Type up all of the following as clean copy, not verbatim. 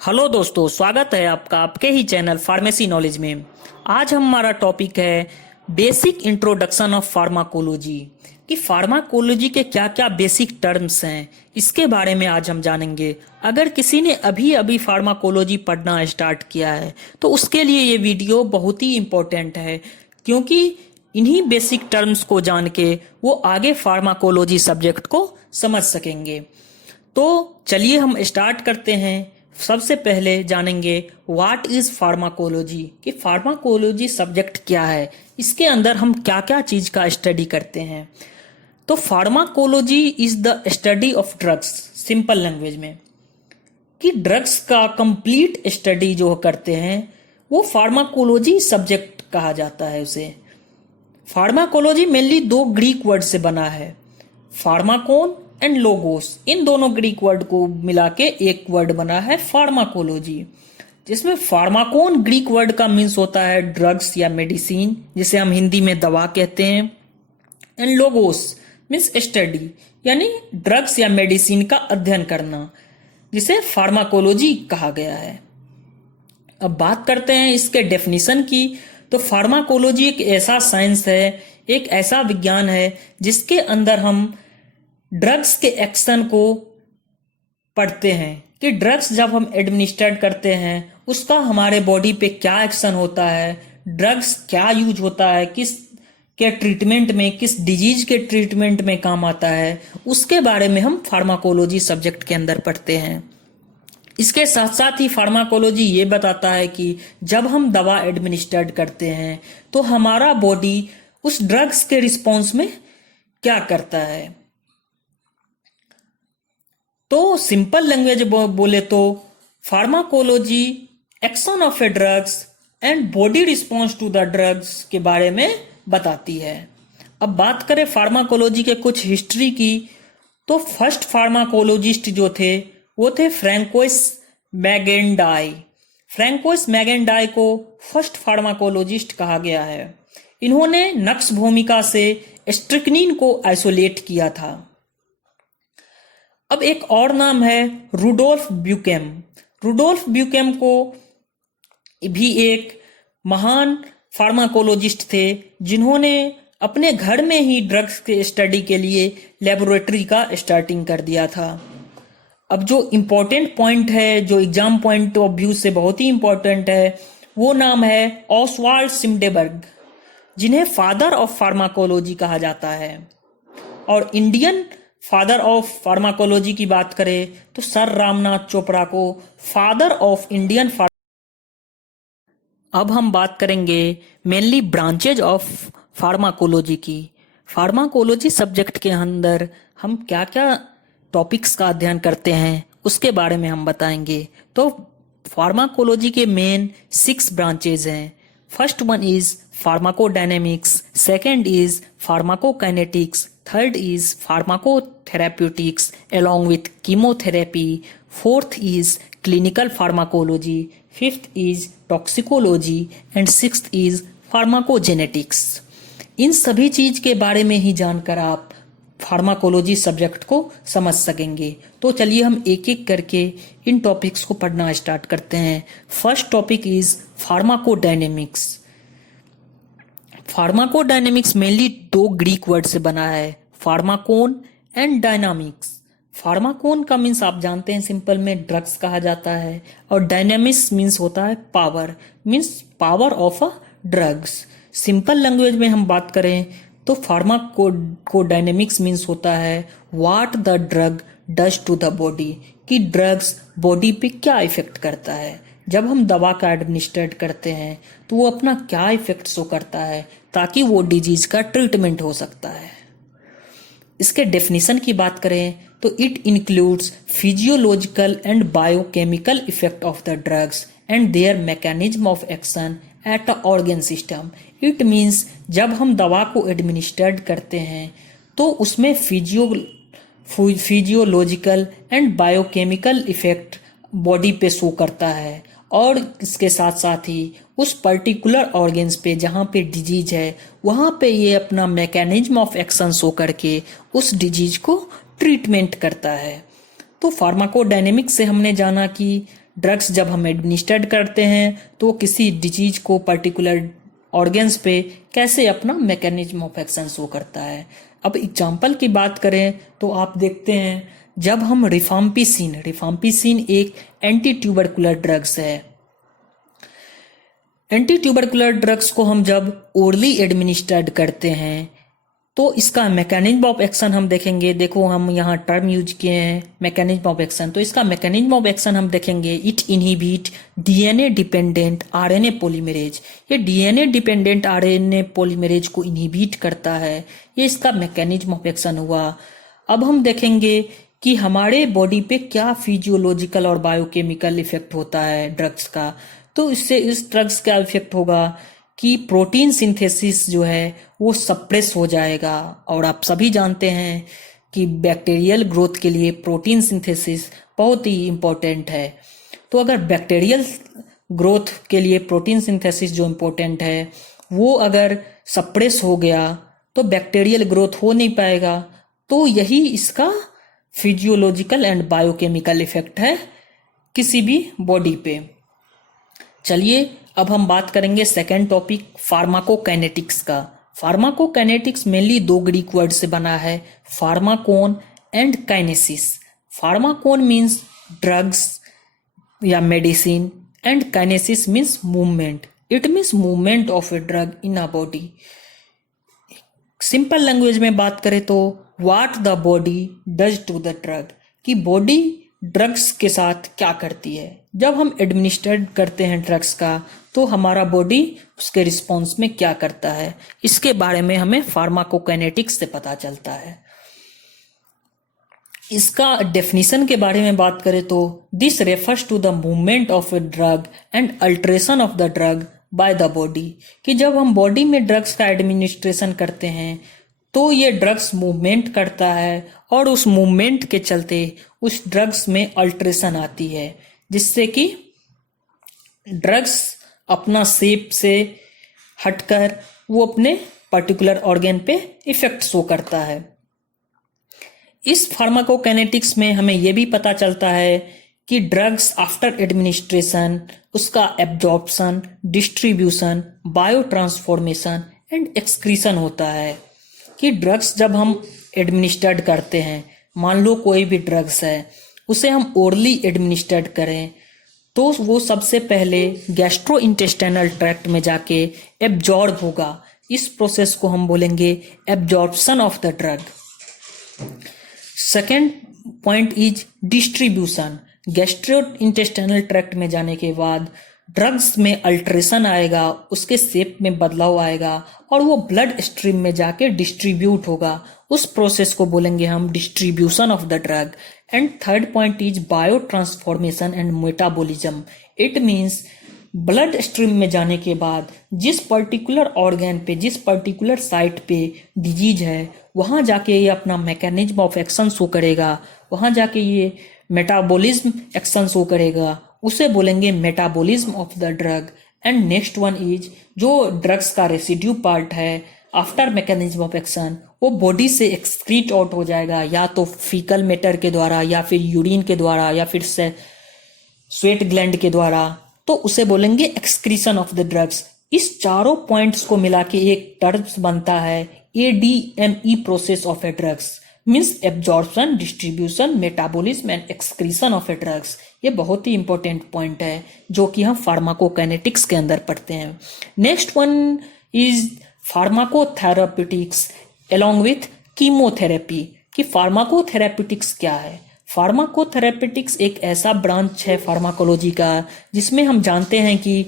Hello दोस्तों, स्वागत है आपका आपके ही चैनल फार्मेसी नॉलेज में। आज हमारा टॉपिक है बेसिक इंट्रोडक्शन ऑफ फार्माकोलॉजी कि फार्माकोलॉजी के क्या क्या बेसिक टर्म्स हैं, इसके बारे में आज हम जानेंगे। अगर किसी ने अभी अभी फार्माकोलॉजी पढ़ना स्टार्ट किया है तो उसके लिए ये वीडियो बहुत ही इम्पोर्टेंट है, क्योंकि इन्हीं बेसिक टर्म्स को जान के वो आगे फार्माकोलॉजी सब्जेक्ट को समझ सकेंगे। तो चलिए हम स्टार्ट करते हैं। सबसे पहले जानेंगे व्हाट इज फार्माकोलॉजी, कि फार्माकोलॉजी सब्जेक्ट क्या है, इसके अंदर हम क्या क्या चीज का स्टडी करते हैं। तो pharmacology is the study of drugs, simple language में कि ड्रग्स का कंप्लीट स्टडी जो करते हैं वो फार्माकोलॉजी सब्जेक्ट कहा जाता है उसे। फार्माकोलॉजी मेनली दो ग्रीक वर्ड से बना है, फार्माकोन एंड लोगोस। इन दोनों ग्रीक वर्ड को मिला के एक वर्ड बना है फार्माकोलॉजी, जिसमें फार्माकोन ग्रीक वर्ड का मीन्स होता है ड्रग्स या मेडिसिन, जिसे हम हिंदी में दवा कहते हैं। एंड लोगोस मीन्स स्टडी, यानी ड्रग्स या मेडिसिन का अध्ययन करना, जिसे फार्माकोलॉजी कहा गया है। अब बात करते हैं इसके डेफिनेशन की। तो फार्माकोलॉजी एक ऐसा साइंस है, एक ऐसा विज्ञान है जिसके अंदर हम ड्रग्स के एक्शन को पढ़ते हैं कि ड्रग्स जब हम एडमिनिस्ट्रेट करते हैं उसका हमारे बॉडी पे क्या एक्शन होता है, ड्रग्स क्या यूज होता है, किस के ट्रीटमेंट में, किस डिजीज के ट्रीटमेंट में काम आता है, उसके बारे में हम फार्माकोलॉजी सब्जेक्ट के अंदर पढ़ते हैं। इसके साथ साथ ही फार्माकोलॉजी ये बताता है कि जब हम दवा एडमिनिस्ट्रेट करते हैं तो हमारा बॉडी उस ड्रग्स के रिस्पॉन्स में क्या करता है। तो सिंपल लैंग्वेज बोले तो pharmacology action of a drugs and body response to the drugs के बारे में बताती है। अब बात करें फार्माकोलॉजी के कुछ हिस्ट्री की, तो फर्स्ट फार्माकोलॉजिस्ट जो थे वो थे फ्रैंकोइस मैगेंडाई। फ्रैंकोइस मैगेंडाई को फर्स्ट फार्माकोलॉजिस्ट कहा गया है। इन्होंने नक्स भूमिका से स्ट्रिक्निन को आइसोलेट किया था। अब एक और नाम है रुडोल्फ ब्यूकेम। रुडोल्फ ब्यूकेम को भी एक महान फार्माकोलॉजिस्ट थे, जिन्होंने अपने घर में ही ड्रग्स के स्टडी के लिए लेबोरेटरी का स्टार्टिंग कर दिया था। अब जो इम्पोर्टेंट पॉइंट है, जो एग्जाम पॉइंट ऑफ व्यू से बहुत ही इम्पोर्टेंट है, वो नाम है ऑसवाल्ड सिम्डेबर्ग, जिन्हें फादर ऑफ फार्माकोलॉजी कहा जाता है। और इंडियन फादर ऑफ फार्माकोलॉजी की बात करें तो सर रामनाथ चोपड़ा को फादर ऑफ इंडियन अब हम बात करेंगे मेनली ब्रांचेज ऑफ फार्माकोलॉजी की। फार्माकोलॉजी सब्जेक्ट के अंदर हम क्या क्या टॉपिक्स का अध्ययन करते हैं उसके बारे में हम बताएंगे। तो फार्माकोलॉजी के मेन 6 ब्रांचेज हैं। First one is pharmacodynamics, second is pharmacokinetics, third is pharmacotherapeutics along with chemotherapy, fourth is clinical pharmacology, fifth is toxicology and sixth is pharmacogenetics। इन सभी चीज के बारे में ही जानकर आप फार्माकोलॉजी सब्जेक्ट को समझ सकेंगे। तो चलिए हम एक एक करके इन टॉपिक्स को पढ़ना स्टार्ट करते हैं। First topic is pharmacodynamics. Pharmacodynamics mainly 2 Greek word से बना है, फार्माकोन एंड डायनामिक्स। फार्माकोन का मीन्स आप जानते हैं सिंपल में ड्रग्स कहा जाता है, और डायनामिक्स मीन्स होता है power, means power of a drugs. Simple language में हम बात करें तो फार्माकोडायनेमिक्स मीन्स होता है what the drug does to the body, कि ड्रग्स बॉडी पे क्या इफेक्ट करता है। जब हम दवा का एडमिनिस्ट्रेट करते हैं तो वो अपना क्या इफेक्ट शो करता है, ताकि वो डिजीज का ट्रीटमेंट हो सकता है। इसके डेफिनेशन की बात करें तो it includes physiological and biochemical effect of the drugs and there mechanism of action at a organ system. It means जब हम दवा को एडमिनिस्ट्रेट करते हैं तो उसमें physiological and biochemical effect body पे शो करता है, और इसके साथ साथ ही उस पर्टिकुलर ऑर्गन्स पे जहाँ पे डिजीज है वहाँ पे ये अपना मैकेनिज्म ऑफ एक्शन शो करके उस डिजीज को ट्रीटमेंट करता है। तो फार्माकोडायनेमिक्स से हमने जाना कि ड्रग्स जब हम एडमिनिस्टर्ड करते हैं तो किसी डिजीज को पर्टिकुलर ऑर्गन्स पे कैसे अपना मैकेनिज्म ऑफ एक्शन शो करता है। अब एग्जाम्पल की बात करें तो आप देखते हैं जब हम रिफाम्पिसिन एक एंटी ट्यूबरकुलर ड्रग्स है। एंटी ट्यूबरकुलर ड्रग्स को हम जब ओरली एडमिनिस्टर्ड करते हैं तो इसका मैकेनिज्म ऑफ एक्शन हम देखेंगे। देखो हम यहाँ टर्म यूज किए हैं मैकेनिज्म ऑफ एक्शन, तो इसका मैकेनिज्म ऑफ एक्शन हम देखेंगे it inhibit DNA dependent RNA polymerase. ये डीएनए डिपेंडेंट आरएनए पॉलीमरेज को इनहिबिट करता है, ये इसका मैकेनिज्म ऑफ एक्शन हुआ। अब हम देखेंगे कि हमारे बॉडी पे क्या फिजियोलॉजिकल और बायोकेमिकल इफेक्ट होता है ड्रग्स का। तो इससे इस ड्रग्स का इफेक्ट होगा कि प्रोटीन सिंथेसिस जो है वो सप्रेस हो जाएगा, और आप सभी जानते हैं कि बैक्टीरियल ग्रोथ के लिए प्रोटीन सिंथेसिस बहुत ही इम्पोर्टेंट है। तो अगर बैक्टीरियल ग्रोथ के लिए प्रोटीन सिंथेसिस जो इम्पोर्टेंट है वो अगर सप्रेस हो गया तो बैक्टीरियल ग्रोथ हो नहीं पाएगा। तो यही इसका फिजियोलॉजिकल एंड बायोकेमिकल इफेक्ट है किसी भी बॉडी पे। चलिए अब हम बात करेंगे सेकेंड टॉपिक फार्माकोकाइनेटिक्स का। फार्माकोकाइनेटिक्स मेनली दो ग्रीक वर्ड से बना है, pharmakon and kinesis. Pharmakon means drugs या medicine and kinesis means movement. It means movement of a drug in a body. Simple language में बात करें तो what the body does to the drug, कि body drugs के साथ क्या करती है। जब हम एडमिनिस्ट्रेट करते हैं ड्रग्स का तो हमारा बॉडी उसके रिस्पॉन्स में क्या करता है, इसके बारे में हमें फार्माकोकाइनेटिक्स से पता चलता है। इसका डेफिनेशन के बारे में बात करें तो this refers to the movement of a drug and alteration of the drug by the body, कि जब हम बॉडी में ड्रग्स का एडमिनिस्ट्रेशन करते हैं तो ये ड्रग्स मूवमेंट करता है और उस मूवमेंट के चलते उस ड्रग्स में अल्ट्रेशन आती है, जिससे कि ड्रग्स अपना शेप से हटकर वो अपने पर्टिकुलर ऑर्गन पे इफेक्ट शो करता है। इस फार्माकोकाइनेटिक्स में हमें यह भी पता चलता है कि ड्रग्स आफ्टर एडमिनिस्ट्रेशन उसका absorption, distribution, bio transformation and excretion होता है। कि ड्रग्स जब हम एडमिनिस्टर्ड करते हैं, मान लो कोई भी ड्रग्स है उसे हम ओरली एडमिनिस्टर्ड करें तो वो सबसे पहले गैस्ट्रो इंटेस्टाइनल ट्रैक्ट में जाके एब्जॉर्ब होगा। इस प्रोसेस को हम बोलेंगे absorption of the drug. Second point is distribution. Gastro intestinal tract में जाने के बाद ड्रग्स में अल्ट्रेशन आएगा, उसके शेप में बदलाव आएगा और वो ब्लड स्ट्रीम में जाके डिस्ट्रीब्यूट होगा। उस प्रोसेस को बोलेंगे हम distribution of the drug. And third point is bio transformation and metabolism. It means blood stream में जाने के बाद जिस पर्टिकुलर ऑर्गन पे, जिस पर्टिकुलर साइट पे डिजीज है वहाँ जाके ये अपना मैकेनिज्म ऑफ एक्शन शो करेगा, वहाँ जाके ये मेटाबॉलिज्म एक्शन शो करेगा, उसे बोलेंगे metabolism of the drug. And next one is जो ड्रग्स का रेसिड्यू पार्ट है आफ्टर मैकेनिज्म ऑफ एक्शन वो बॉडी से एक्सक्रीट आउट हो जाएगा, या तो फीकल मैटर के द्वारा या फिर यूरिन के द्वारा या फिर से स्वेट ग्लैंड के द्वारा, तो उसे बोलेंगे एक्सक्रीशन ऑफ द ड्रग्स। इस चारों पॉइंट्स को मिला के एक टर्म्स बनता है ADME process of a drugs, means absorption, distribution, metabolism and excretion of a drugs. ये बहुत ही इंपॉर्टेंट पॉइंट है जो कि हम फार्माकोकाइनेटिक्स के अंदर पढ़ते हैं। Next one is pharmacotherapeutics along with chemotherapy. कि फार्माकोथेराप्यूटिक्स क्या है। फार्माकोथेराप्यूटिक्स एक ऐसा ब्रांच है फार्माकोलॉजी का जिसमें हम जानते हैं कि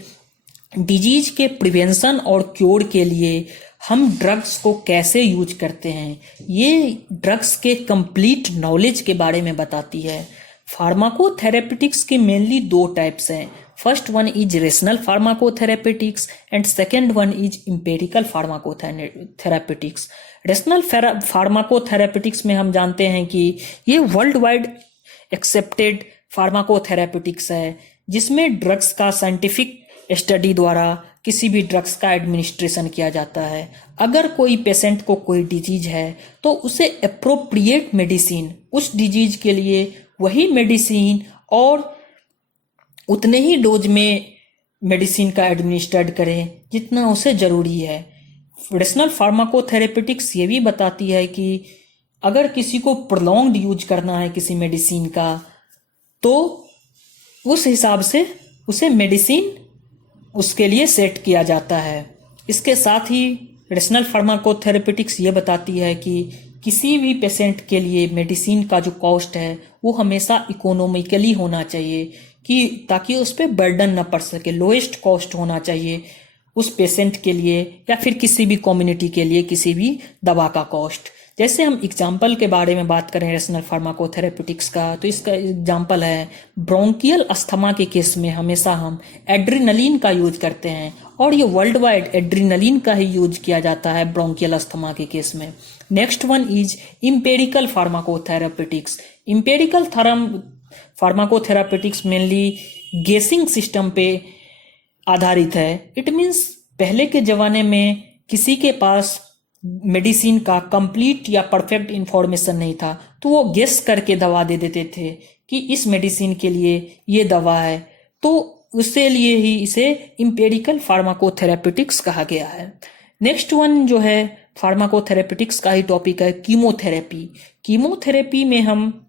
डिजीज के प्रिवेंशन और क्योर के लिए हम ड्रग्स को कैसे यूज करते हैं। ये ड्रग्स के कंप्लीट नॉलेज के बारे में बताती है। फार्माकोथेराप्यूटिक्स के मेनली दो टाइप्स हैं। First one is rational pharmacotherapeutics and second one is empirical pharmacotherapeutics. Rational pharmacotherapeutics में हम जानते हैं कि ये वर्ल्ड वाइड एक्सेप्टेड फार्माकोथेराप्यूटिक्स है जिसमें ड्रग्स का साइंटिफिक स्टडी द्वारा किसी भी ड्रग्स का एडमिनिस्ट्रेशन किया जाता है। अगर कोई पेशेंट को कोई डिजीज है तो उसे अप्रोप्रिएट मेडिसिन, उस डिजीज के लिए वही मेडिसिन और उतने ही डोज में मेडिसिन का एडमिनिस्ट्रेट करें जितना उसे ज़रूरी है। रेशनल फार्माकोथेरेपेटिक्स ये भी बताती है कि अगर किसी को प्रोलॉन्ग्ड यूज करना है किसी मेडिसिन का, तो उस हिसाब से उसे मेडिसिन उसके लिए सेट किया जाता है। इसके साथ ही रेशनल फार्माकोथेरेपेटिक्स ये बताती है कि किसी भी पेशेंट के लिए मेडिसिन का जो कॉस्ट है वो हमेशा इकोनॉमिकली होना चाहिए, कि ताकि उस पर बर्डन ना पड़ सके। लोएस्ट कॉस्ट होना चाहिए उस पेशेंट के लिए या फिर किसी भी कम्युनिटी के लिए किसी भी दवा का कॉस्ट। जैसे हम एग्जाम्पल के बारे में बात करें रेशनल फार्माकोथेरेपेटिक्स का, तो इसका एग्जाम्पल है ब्रोंकियल अस्थमा के केस में हमेशा हम एड्रीनलिन का यूज करते हैं, और ये वर्ल्ड वाइड एड्रीनलिन का ही यूज किया जाता है ब्रोंकियल अस्थमा के केस में। Next one is empirical pharmacotherapeutics. Empirical pharmacotherapeutics mainly guessing system पे आधारित है। इट मीन्स पहले के जमाने में किसी के पास मेडिसिन का कंप्लीट या परफेक्ट इंफॉर्मेशन नहीं था, तो वो गेस करके दवा दे देते थे कि इस मेडिसिन के लिए ये दवा है, तो उसके लिए ही इसे इम्पेरिकल फार्माकोथेरेपेटिक्स कहा गया है। नेक्स्ट वन जो है फार्माकोथेरेपेटिक्स का ही टॉपिक है कीमोथेरेपी। कीमोथेरेपी में हम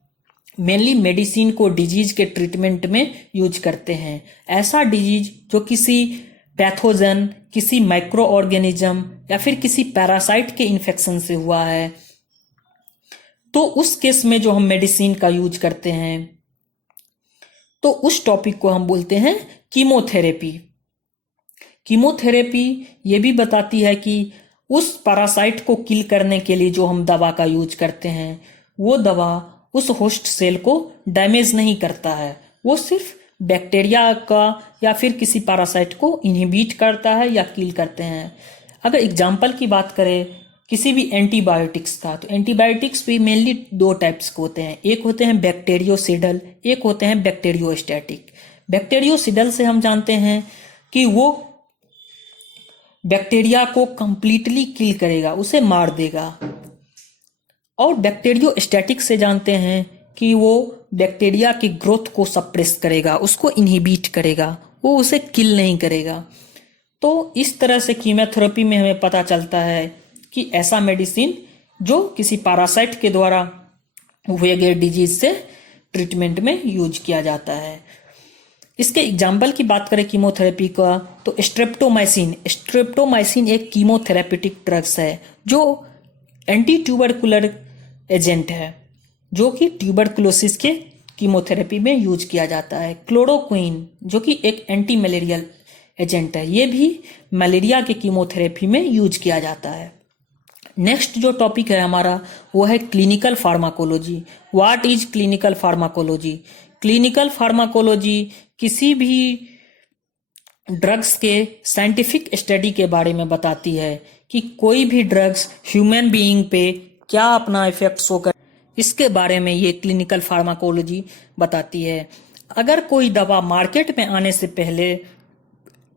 मेनली मेडिसिन को डिजीज के ट्रीटमेंट में यूज करते हैं। ऐसा डिजीज जो किसी पैथोजन, किसी माइक्रो ऑर्गेनिज्म या फिर किसी पैरासाइट के इन्फेक्शन से हुआ है, तो उस केस में जो हम मेडिसिन का यूज करते हैं, तो उस टॉपिक को हम बोलते हैं कीमोथेरेपी। कीमोथेरेपी ये भी बताती है कि उस पैरासाइट को किल करने के लिए जो हम दवा का यूज करते हैं, वो दवा उस होस्ट सेल को डैमेज नहीं करता है, वो सिर्फ बैक्टीरिया का या फिर किसी पैरासाइट को इनहिबिट करता है या किल करते हैं। अगर एग्जाम्पल की बात करें किसी भी एंटीबायोटिक्स का, तो एंटीबायोटिक्स भी मेनली दो टाइप्स के होते हैं। एक होते हैं बैक्टीरियोसिडल, एक होते हैं बैक्टीरियोस्टैटिक। बैक्टीरियोसिडल से हम जानते हैं कि वो बैक्टीरिया को कंप्लीटली किल करेगा, उसे मार देगा। और बैक्टीरियोस्टैटिक से जानते हैं कि वो बैक्टीरिया की ग्रोथ को सप्रेस करेगा, उसको इनहिबिट करेगा, वो उसे किल नहीं करेगा। तो इस तरह से कीमोथेरेपी में हमें पता चलता है कि ऐसा मेडिसिन जो किसी पैरासाइट के द्वारा हुए गए डिजीज से ट्रीटमेंट में यूज किया जाता है। इसके एग्जाम्पल की बात करें कीमोथेरेपी का, तो स्ट्रेप्टोमाइसिन एक कीमोथेरेपेटिक ड्रग्स है जो एंटी ट्यूबरकुलर एजेंट है, जो कि ट्यूबरकुलोसिस के कीमोथेरेपी में यूज किया जाता है। क्लोरोक्विन जो कि एक एंटी मलेरियल एजेंट है, ये भी मलेरिया के कीमोथेरेपी में यूज किया जाता है। नेक्स्ट जो टॉपिक है हमारा वो है clinical pharmacology. What is clinical pharmacology? Clinical pharmacology किसी भी ड्रग्स के साइंटिफिक स्टडी के बारे में बताती है कि कोई भी ड्रग्स ह्यूमन बीइंग पे क्या अपना इफेक्ट शो कर, इसके बारे में ये क्लिनिकल फार्माकोलॉजी बताती है। अगर कोई दवा मार्केट में आने से पहले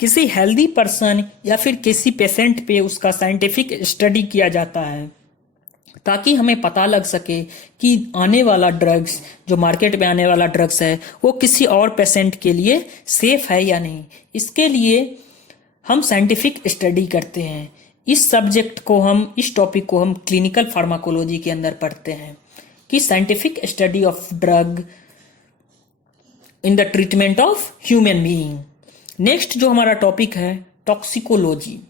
किसी हेल्दी पर्सन या फिर किसी पेशेंट पे उसका साइंटिफिक स्टडी किया जाता है, ताकि हमें पता लग सके कि आने वाला ड्रग्स, जो मार्केट में आने वाला ड्रग्स है, वो किसी और पेशेंट के लिए सेफ है या नहीं। इसके लिए हम साइंटिफिक स्टडी करते हैं। इस टॉपिक को हम क्लिनिकल फार्माकोलॉजी के अंदर पढ़ते हैं कि scientific study of drug in the treatment of human being. Next जो हमारा टॉपिक है टॉक्सिकोलॉजी।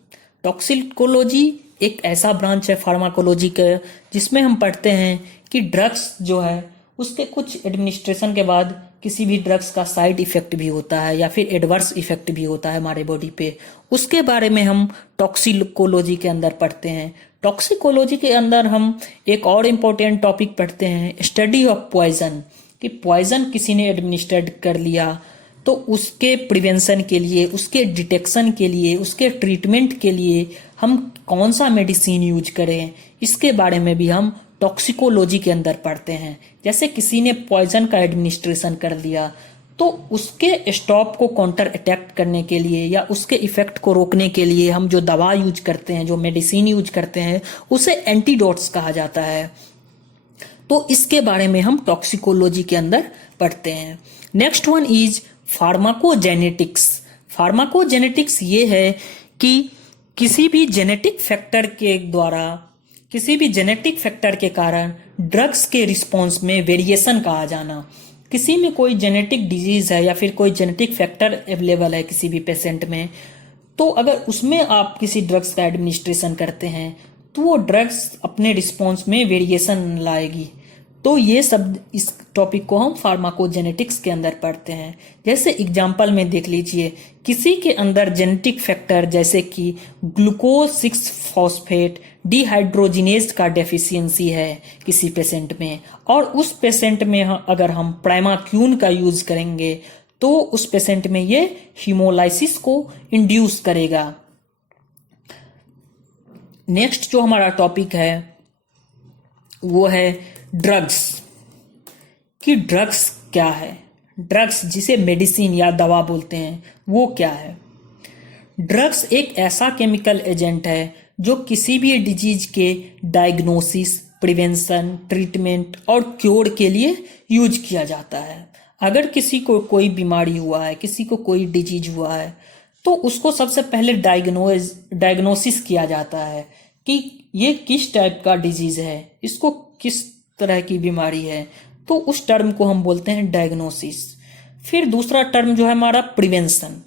टॉक्सिकोलॉजी एक ऐसा ब्रांच है फार्माकोलॉजी का जिसमें हम पढ़ते हैं कि ड्रग्स जो है उसके कुछ एडमिनिस्ट्रेशन के बाद किसी भी ड्रग्स का साइड इफेक्ट भी होता है या फिर एडवर्स इफेक्ट भी होता है हमारे बॉडी पे, उसके बारे में हम टॉक्सिकोलॉजी के अंदर पढ़ते हैं। टॉक्सिकोलॉजी के अंदर हम एक और इम्पोर्टेंट टॉपिक पढ़ते हैं स्टडी ऑफ पॉइजन, कि पॉइजन किसी ने एडमिनिस्ट्रेट कर लिया तो उसके प्रिवेंशन के लिए, उसके डिटेक्शन के लिए, उसके ट्रीटमेंट के लिए हम कौन सा मेडिसिन यूज करें, इसके बारे में भी हम टॉक्सिकोलॉजी के अंदर पढ़ते हैं। जैसे किसी ने पॉइजन का एडमिनिस्ट्रेशन कर लिया तो उसके स्टॉप को काउंटर अटैक करने के लिए या उसके इफेक्ट को रोकने के लिए हम जो दवा यूज करते हैं, जो मेडिसिन यूज करते हैं, उसे एंटीडोट्स कहा जाता है। तो इसके बारे में हम टॉक्सिकोलॉजी के अंदर पढ़ते हैं। Next one is pharmacogenetics. Pharmacogenetics ये है कि किसी भी जेनेटिक फैक्टर के द्वारा, किसी भी जेनेटिक फैक्टर के कारण ड्रग्स के रिस्पॉन्स में वेरिएशन का आ जाना। किसी में कोई जेनेटिक डिजीज है या फिर कोई जेनेटिक फैक्टर अवेलेबल है किसी भी पेशेंट में, तो अगर उसमें आप किसी ड्रग्स का एडमिनिस्ट्रेशन करते हैं तो वो ड्रग्स अपने रिस्पॉन्स में वेरिएशन लाएगी। तो ये सब, इस टॉपिक को हम फार्माकोजेनेटिक्स के अंदर पढ़ते हैं। जैसे एग्जाम्पल में देख लीजिए, किसी के अंदर जेनेटिक फैक्टर जैसे कि ग्लूकोज 6 फॉस्फेट डिहाइड्रोजिनेज का डेफिशिएंसी है किसी पेशेंट में, और उस पेशेंट में अगर हम प्राइमाक्यून का यूज करेंगे तो उस पेशेंट में ये हीमोलाइसिस को इंड्यूस करेगा। नेक्स्ट जो हमारा टॉपिक है वो है ड्रग्स, कि ड्रग्स क्या है। ड्रग्स जिसे मेडिसिन या दवा बोलते हैं वो क्या है। ड्रग्स एक ऐसा केमिकल एजेंट है जो किसी भी डिजीज के डायग्नोसिस, प्रिवेंशन, ट्रीटमेंट और क्योर के लिए यूज किया जाता है। अगर किसी को कोई बीमारी हुआ है, किसी को कोई डिजीज हुआ है, तो उसको सबसे पहले डायग्नोसिस किया जाता है कि ये किस टाइप का डिजीज है, इसको किस तरह की बीमारी है, तो उस टर्म को हम बोलते हैं डायग्नोसिस। फिर दूसरा टर्म जो है हमारा प्रिवेंशन।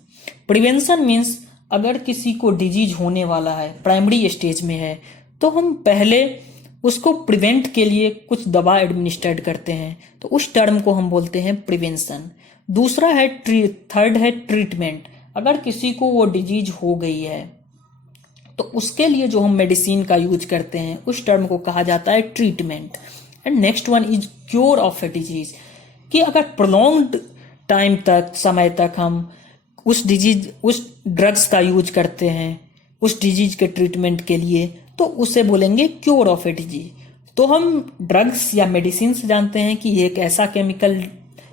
प्रिवेंशन मीन्स अगर किसी को डिजीज होने वाला है, प्राइमरी स्टेज में है, तो हम पहले उसको प्रिवेंट के लिए कुछ दवा एडमिनिस्ट्रेट करते हैं, तो उस टर्म को हम बोलते हैं प्रिवेंशन। दूसरा है थर्ड है ट्रीटमेंट। अगर किसी को वो डिजीज हो गई है तो उसके लिए जो हम मेडिसिन का यूज करते हैं उस टर्म को कहा जाता है treatment. And next one is cure of a disease, कि अगर प्रोलॉन्ग्ड टाइम तक, समय तक हम उस ड्रग्स का यूज करते हैं उस डिजीज के ट्रीटमेंट के लिए, तो उसे बोलेंगे क्योर ऑफ ए डिजीज। तो हम ड्रग्स या मेडिसिन से जानते हैं कि ये एक ऐसा केमिकल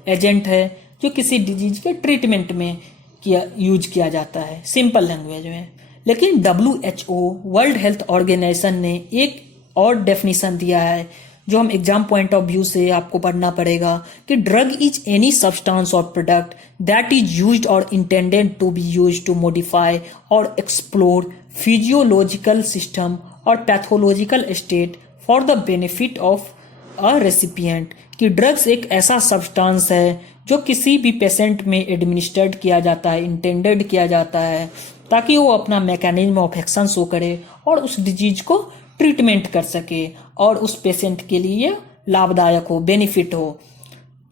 एजेंट है जो किसी डिजीज के ट्रीटमेंट में यूज किया जाता है, सिंपल लैंग्वेज में। लेकिन WHO, वर्ल्ड हेल्थ ऑर्गेनाइजेशन ने एक और डेफिनेशन दिया है जो हम एग्जाम पॉइंट ऑफ व्यू से आपको पढ़ना पड़ेगा, कि drug is any substance or product that is used or intended to be used to modify or explore physiological system or pathological state for the benefit of a recipient. कि drugs एक ऐसा substance है जो किसी भी patient में administrate किया जाता है, इंटेंडेड किया जाता है, ताकि वो अपना मैकेनिज्म ऑफ एक्शन शो करे और उस डिजीज को ट्रीटमेंट कर सके और उस पेशेंट के लिए लाभदायक हो, बेनिफिट हो,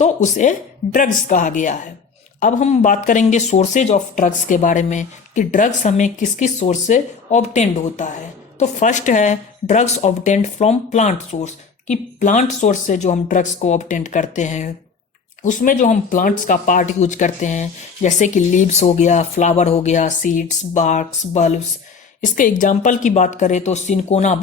तो उसे ड्रग्स कहा गया है। अब हम बात करेंगे सोर्सेज ऑफ ड्रग्स के बारे में, कि ड्रग्स हमें किस किस सोर्स से ऑब्टेन्ड होता है। तो फर्स्ट है drugs obtained from plant source, कि प्लांट सोर्स से जो हम ड्रग्स को ऑब्टेन्ड करते हैं उसमें जो हम प्लांट्स का पार्ट यूज करते हैं, जैसे कि लीव्स हो गया, फ्लावर हो गया, सीड्स, बार्क्स, बल्ब्स। इसके एग्जाम्पल की बात करें तो सिनकोना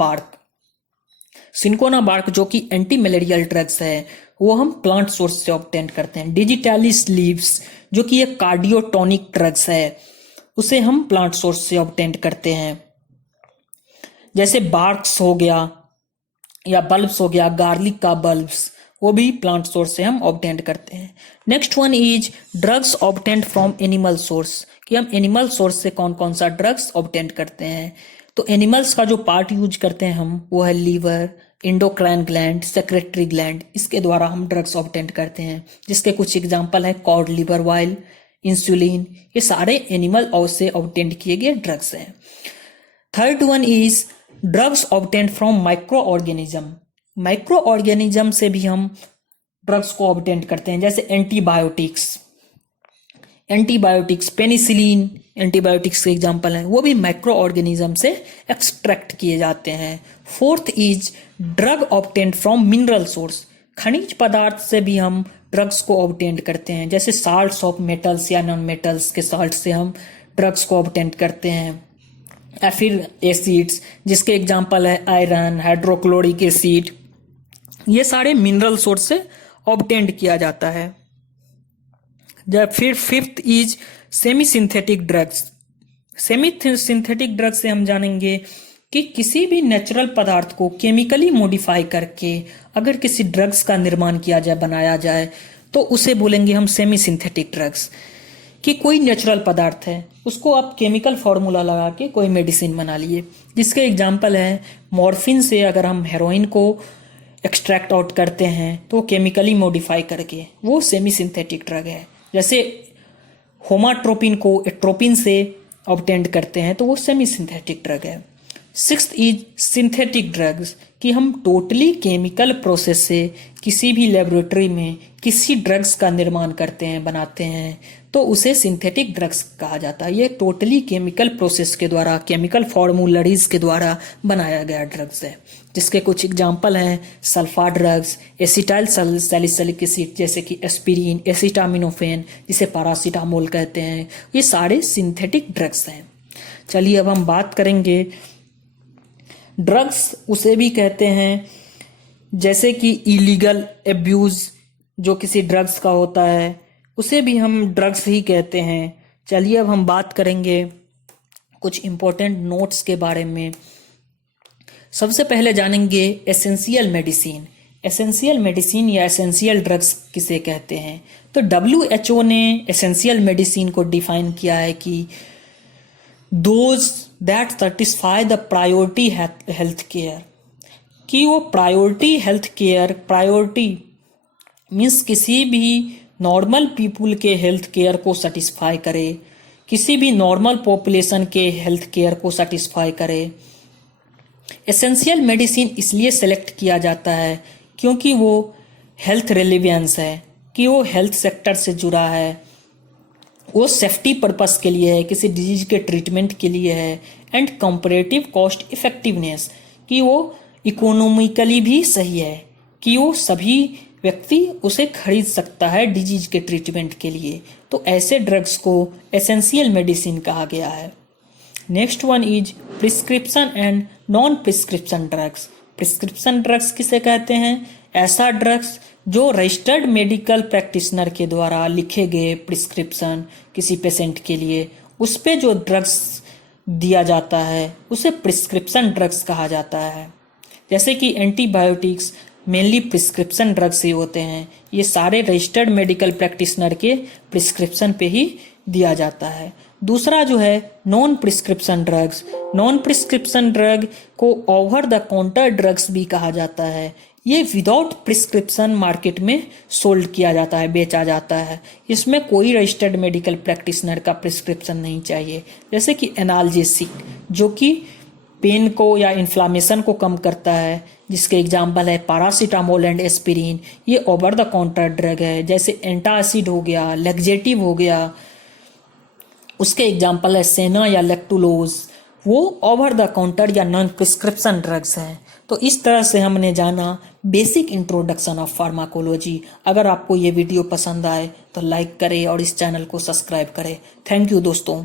बार्क जो कि एंटी मलेरियल ड्रग्स है, वो हम प्लांट सोर्स से ऑब्टेन करते हैं। डिजिटलिस लीव्स जो कि एक कार्डियोटोनिक ड्रग्स है, उसे हम प्लांट सोर्स से ऑब्टेन करते हैं। जैसे बार्क्स हो गया या बल्ब्स हो गया, गार्लिक का बल्ब्स, वो भी प्लांट सोर्स से हम ऑब्टेन करते हैं। Next one is drugs obtained from animal source, कि हम एनिमल सोर्स से कौन कौन सा ड्रग्स ऑब्टेन करते हैं। तो एनिमल्स का जो पार्ट यूज करते हैं हम, वो है liver, endocrine gland, secretory gland. इसके द्वारा हम ड्रग्स ऑब्टेन करते हैं, जिसके कुछ एग्जांपल है कॉड लिवर ऑयल, इंसुलिन। ये सारे एनिमल से ऑब्टेन किए गए ड्रग्स हैं। Third one is drugs obtained from micro organism. Micro organism से भी हम ड्रग्स को ऑब्टेन करते हैं, जैसे एंटीबायोटिक्स, पेनिसिलिन एंटीबायोटिक्स के एग्जाम्पल हैं, वो भी माइक्रो ऑर्गेनिज्म से एक्सट्रैक्ट किए जाते हैं। Fourth is drug obtained from mineral source, खनिज पदार्थ से भी हम ड्रग्स को ऑब्टेन करते हैं, जैसे साल्ट्स ऑफ मेटल्स या नॉन मेटल्स के साल्ट से हम ड्रग्स को ऑब्टेन करते हैं। या फिर एसिड्स, जिसके एग्जाम्पल है आयरन, हाइड्रोक्लोरिक एसिड। ये सारे मिनरल सोर्स से ऑब्टेन्ड किया जाता है। जब फिर fifth is semi synthetic drugs. Semi synthetic drugs से हम जानेंगे कि किसी भी नेचुरल पदार्थ को केमिकली मॉडिफाई करके अगर किसी ड्रग्स का निर्माण किया जाए, बनाया जाए, तो उसे बोलेंगे हम सेमी सिंथेटिक ड्रग्स। कि कोई नेचुरल पदार्थ है उसको आप केमिकल फार्मूला लगा के कोई मेडिसिन बना लिए। जिसके एग्जांपल है मॉर्फिन से अगर हम हेरोइन को एक्सट्रैक्ट आउट करते हैं तो केमिकली मॉडिफाई करके वो सेमी सिंथेटिक ड्रग है। जैसे होमाट्रोपिन को एट्रोपिन से ऑब्टेंड करते हैं तो वो सेमी सिंथेटिक ड्रग है। सिक्स्थ इज सिंथेटिक ड्रग्स, कि हम टोटली केमिकल प्रोसेस से किसी भी लेबोरेटरी में किसी ड्रग्स का निर्माण करते हैं, बनाते हैं, तो उसे सिंथेटिक ड्रग्स कहा जाता है। ये टोटली केमिकल प्रोसेस के द्वारा, केमिकल फॉर्मूलरीज के द्वारा बनाया गया ड्रग्स है। जिसके कुछ एग्जाम्पल हैं sulfa drugs, acetyl salicylic acid जैसे कि एस्पिरिन, एसिटामिनोफेन जिसे पैरासीटामोल कहते हैं, ये सारे सिंथेटिक ड्रग्स हैं। चलिए अब हम बात करेंगे ड्रग्स उसे भी कहते हैं जैसे कि इलीगल एब्यूज जो किसी ड्रग्स का होता है उसे भी हम ड्रग्स ही कहते हैं। चलिए अब हम बात करेंगे कुछ इम्पोर्टेंट नोट्स के बारे में। सबसे पहले जानेंगे एसेंशियल मेडिसिन। एसेंशियल मेडिसिन या एसेंशियल ड्रग्स किसे कहते हैं, तो WHO ने एसेंशियल मेडिसिन को डिफाइन किया है कि those that satisfy the priority health care, कि वो priority health care, priority means किसी भी नॉर्मल पीपुल के हेल्थ केयर को सेटिस्फाई करे, किसी भी नॉर्मल पॉपुलेशन के हेल्थ केयर को सेटिस्फाई करे। एसेंशियल मेडिसिन इसलिए सेलेक्ट किया जाता है क्योंकि वो हेल्थ रिलेवेंस है, कि वो हेल्थ सेक्टर से जुड़ा है, वो सेफ्टी पर्पस के लिए है, किसी डिजीज के ट्रीटमेंट के लिए है, एंड कंपैरेटिव कॉस्ट इफेक्टिवनेस, कि वो इकोनॉमिकली भी सही है, कि वो सभी व्यक्ति उसे खरीद सकता है डिजीज के ट्रीटमेंट के लिए। तो ऐसे ड्रग्स को एसेंशियल मेडिसिन कहा गया है। Next one is prescription and non prescription drugs. Prescription drugs किसे कहते हैं, ऐसा ड्रग्स जो रजिस्टर्ड मेडिकल प्रैक्टिशनर के द्वारा लिखे गए प्रिस्क्रिप्शन किसी पेशेंट के लिए, उस पे जो ड्रग्स दिया जाता है उसे प्रिस्क्रिप्शन ड्रग्स कहा जाता है। जैसे कि एंटीबायोटिक्स मेनली प्रिस्क्रिप्शन ड्रग्स ही होते हैं, ये सारे रजिस्टर्ड मेडिकल प्रैक्टिशनर के प्रिस्क्रिप्शन पे ही दिया जाता है। दूसरा जो है non prescription drugs. Non prescription drug को ओवर द काउंटर ड्रग्स भी कहा जाता है। ये विदाउट प्रिस्क्रिप्शन मार्केट में सोल्ड किया जाता है, बेचा जाता है। इसमें कोई रजिस्टर्ड मेडिकल प्रैक्टिशनर का प्रिस्क्रिप्शन नहीं चाहिए। जैसे कि एनाल्जेसिक जो कि पेन को या इन्फ्लामेशन को कम करता है, जिसके एग्जाम्पल है पैरासीटामोल एंड एस्पिरिन, ये ओवर द काउंटर ड्रग है। जैसे एंटासिड हो गया, लेक्जेटिव हो गया, उसके एग्जाम्पल है सेना या लेक्टुलोज, वो ओवर द काउंटर या नॉन प्रिस्क्रिप्शन ड्रग्स हैं। तो इस तरह से हमने जाना बेसिक इंट्रोडक्शन ऑफ फार्माकोलॉजी। अगर आपको ये वीडियो पसंद आए तो लाइक करें और इस चैनल को सब्सक्राइब करें। थैंक यू दोस्तों।